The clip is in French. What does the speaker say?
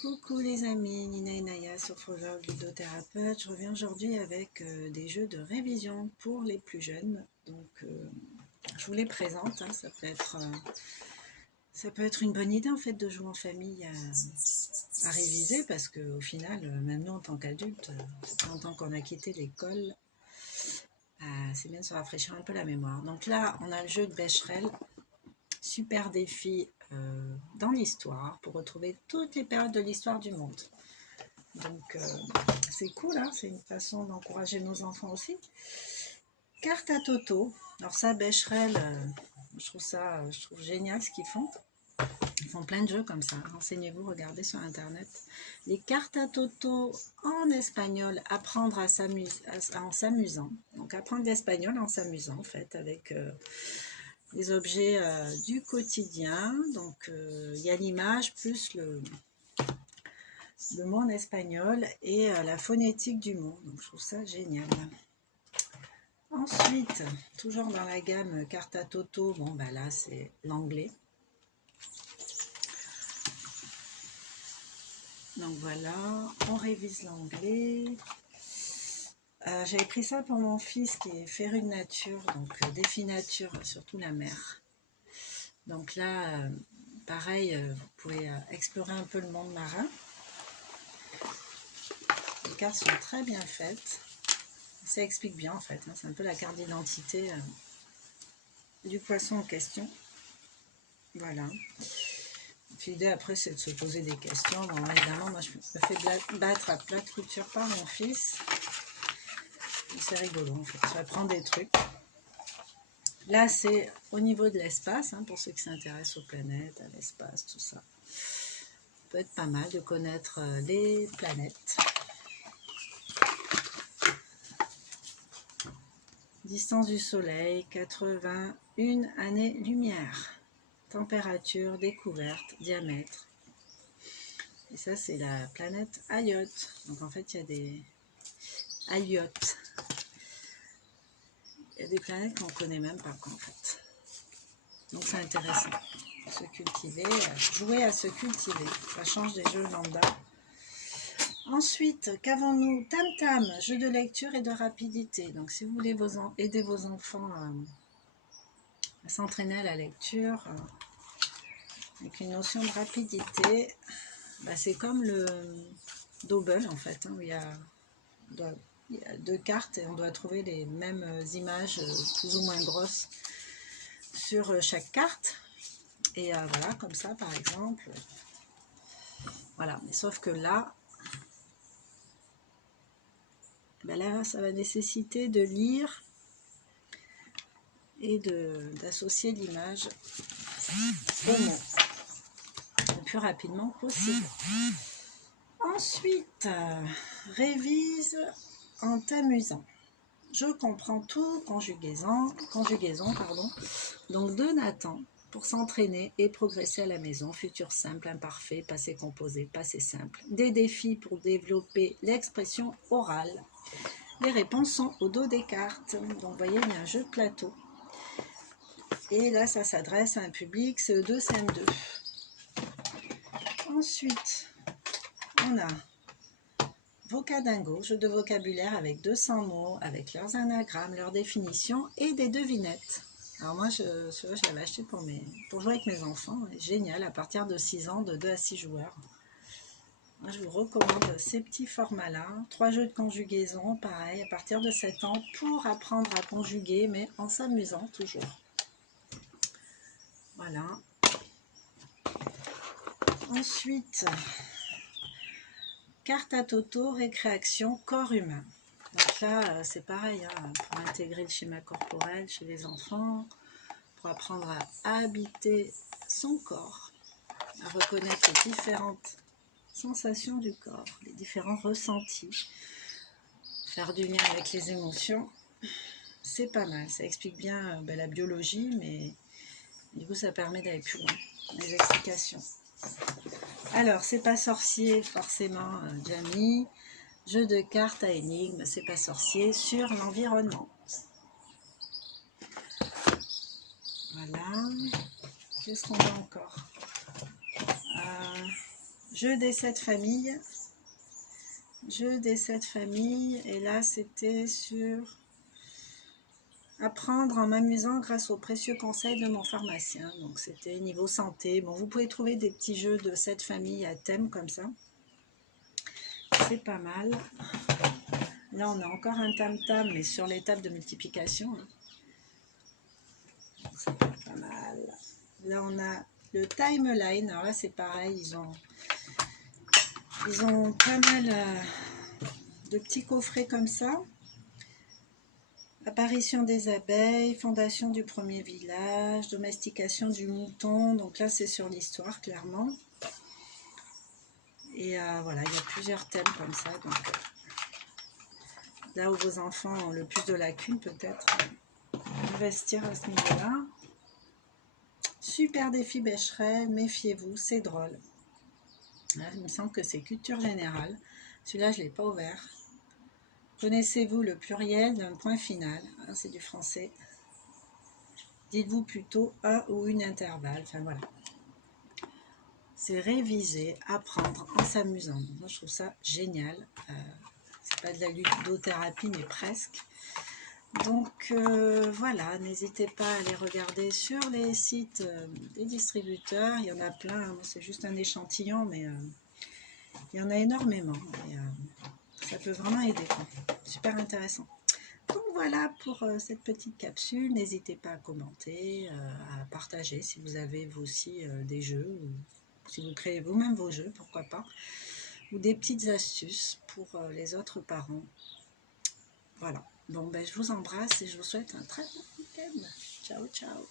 Coucou les amis, Nina et Naya, sophrologue, ludothérapeute. Je reviens aujourd'hui avec des jeux de révision pour les plus jeunes. Donc, je vous les présente. Ça peut être une bonne idée en fait de jouer en famille à réviser parce qu'au final, même nous en tant qu'adultes, c'est pas longtemps qu'on a quitté l'école. C'est bien de se rafraîchir un peu la mémoire. Donc là, on a le jeu de Becherel. Super défi dans l'histoire pour retrouver toutes les périodes de l'histoire du monde. Donc c'est cool, hein, c'est une façon d'encourager nos enfants aussi. Carte à Toto. Alors ça, Becherel, je trouve génial ce qu'ils font. Ils font plein de jeux comme ça. Renseignez-vous, regardez sur internet. Les cartes à Toto en espagnol, apprendre en s'amusant. Donc apprendre l'espagnol en s'amusant en fait avec les objets du quotidien. Donc il y a l'image plus le mot en espagnol et la phonétique du mot. Donc je trouve ça génial. Ensuite, toujours dans la gamme carte à Toto, bon bah là c'est l'anglais. Donc voilà, on révise l'anglais. J'avais pris ça pour mon fils qui est féru de nature, donc défi nature, surtout la mer. Donc là, pareil, vous pouvez explorer un peu le monde marin. Les cartes sont très bien faites. Ça explique bien en fait, hein, c'est un peu la carte d'identité du poisson en question. Voilà. L'idée après c'est de se poser des questions. Bon, évidemment, moi je me fais battre à plate couture par mon fils. C'est rigolo en fait, ça apprend des trucs. Là c'est au niveau de l'espace, hein, pour ceux qui s'intéressent aux planètes, à l'espace, tout ça. Ça peut être pas mal de connaître les planètes. Distance du soleil, 81 années-lumière. Température, découverte, diamètre. Et ça, c'est la planète Ayot. Donc, en fait, il y a des Ayot. Il y a des planètes qu'on ne connaît même pas, en fait. Donc, c'est intéressant. Se cultiver, jouer à se cultiver. Ça change des jeux lambda. Ensuite, qu'avons-nous? Tam Tam, jeu de lecture et de rapidité. Donc, si vous voulez aider vos enfants à s'entraîner à la lecture, avec une notion de rapidité, bah c'est comme le double en fait, hein, où il y a deux cartes et on doit trouver les mêmes images plus ou moins grosses sur chaque carte. Et voilà, comme ça par exemple. Voilà, mais sauf que là, bah là ça va nécessiter de lire et d'associer l'image au mot le plus rapidement possible. Ensuite, révise en t'amusant. Je comprends tout, conjugaison, pardon. Donc de Nathan, pour s'entraîner et progresser à la maison, futur simple, imparfait, passé composé, passé simple. Des défis pour développer l'expression orale. Les réponses sont au dos des cartes. Donc vous voyez, il y a un jeu de plateau. Et là, ça s'adresse à un public CE2, CM2. Ensuite, on a Vocadingo, jeu de vocabulaire avec 200 mots, avec leurs anagrammes, leurs définitions et des devinettes. Alors moi, celui-là, je l'avais acheté pour jouer avec mes enfants. Génial, à partir de 6 ans, de 2 à 6 joueurs. Moi, je vous recommande ces petits formats-là. 3 jeux de conjugaison, pareil, à partir de 7 ans, pour apprendre à conjuguer, mais en s'amusant toujours. Voilà. Ensuite, carte à Toto, récréation, corps humain. Donc là, c'est pareil, hein, pour intégrer le schéma corporel chez les enfants, pour apprendre à habiter son corps, à reconnaître les différentes sensations du corps, les différents ressentis, faire du lien avec les émotions, c'est pas mal. Ça explique bien la biologie, mais du coup, ça permet d'aller plus loin, les explications. Alors, c'est pas sorcier, forcément, Jamie. Jeu de cartes à énigmes, c'est pas sorcier, sur l'environnement. Voilà. Qu'est-ce qu'on a encore? Jeu des 7 familles. Jeu des 7 familles. Et là, c'était sur apprendre en m'amusant grâce aux précieux conseils de mon pharmacien. Donc, c'était niveau santé. Bon, vous pouvez trouver des petits jeux de 7 familles à thème comme ça. C'est pas mal. Là, on a encore un tam-tam, mais sur l'étape de multiplication. C'est pas mal. Là, on a le timeline. Alors là, c'est pareil. Ils ont pas mal de petits coffrets comme ça. Apparition des abeilles, fondation du premier village, domestication du mouton. Donc là, c'est sur l'histoire, clairement. Et voilà, il y a plusieurs thèmes comme ça. Donc, là où vos enfants ont le plus de lacunes, peut-être investir à ce niveau-là. Super défi Becherel, méfiez-vous, c'est drôle. Là, il me semble que c'est culture générale. Celui-là, je ne l'ai pas ouvert. Connaissez-vous le pluriel d'un point final? Ah, c'est du français. Dites-vous plutôt un ou une intervalle. Enfin voilà. C'est réviser, apprendre en s'amusant. Moi, je trouve ça génial. C'est pas de la ludothérapie, mais presque. Donc voilà, n'hésitez pas à aller regarder sur les sites des distributeurs. Il y en a plein. C'est juste un échantillon, mais il y en a énormément. Et, ça peut vraiment aider. Super intéressant. Donc voilà pour cette petite capsule. N'hésitez pas à commenter, à partager si vous avez vous aussi des jeux, ou si vous créez vous-même vos jeux, pourquoi pas, ou des petites astuces pour les autres parents. Voilà. Bon, ben, je vous embrasse et je vous souhaite un très bon week-end. Ciao, ciao.